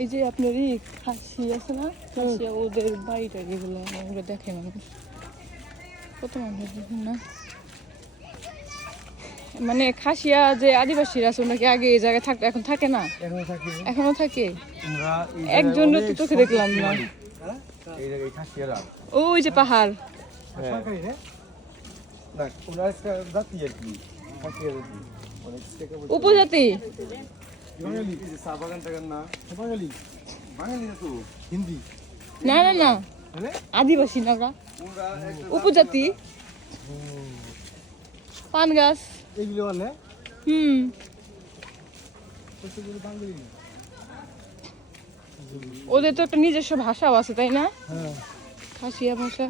এই যে আপনার খাসি আছে না, খাসিয়া ওদের বাড়িটা যেগুলো ওগুলো দেখে মানুষ, কত মানুষ দেখুন না। মানে খাসিয়া যে আদিবাসীরা আছে ওনাকে আগে এই জায়গায় থাকতো, এখন থাকে না? এখনো থাকে। একজনের তো চোখে দেখলাম না। ওই যে পাহাড়, উপজাতি না না না, আদিবাসী না, ওরা উপজাতি। পান গাছ ওদের তো একটা নিজস্ব ভাষাও আছে তাই না? খাসিয়া ভাষা।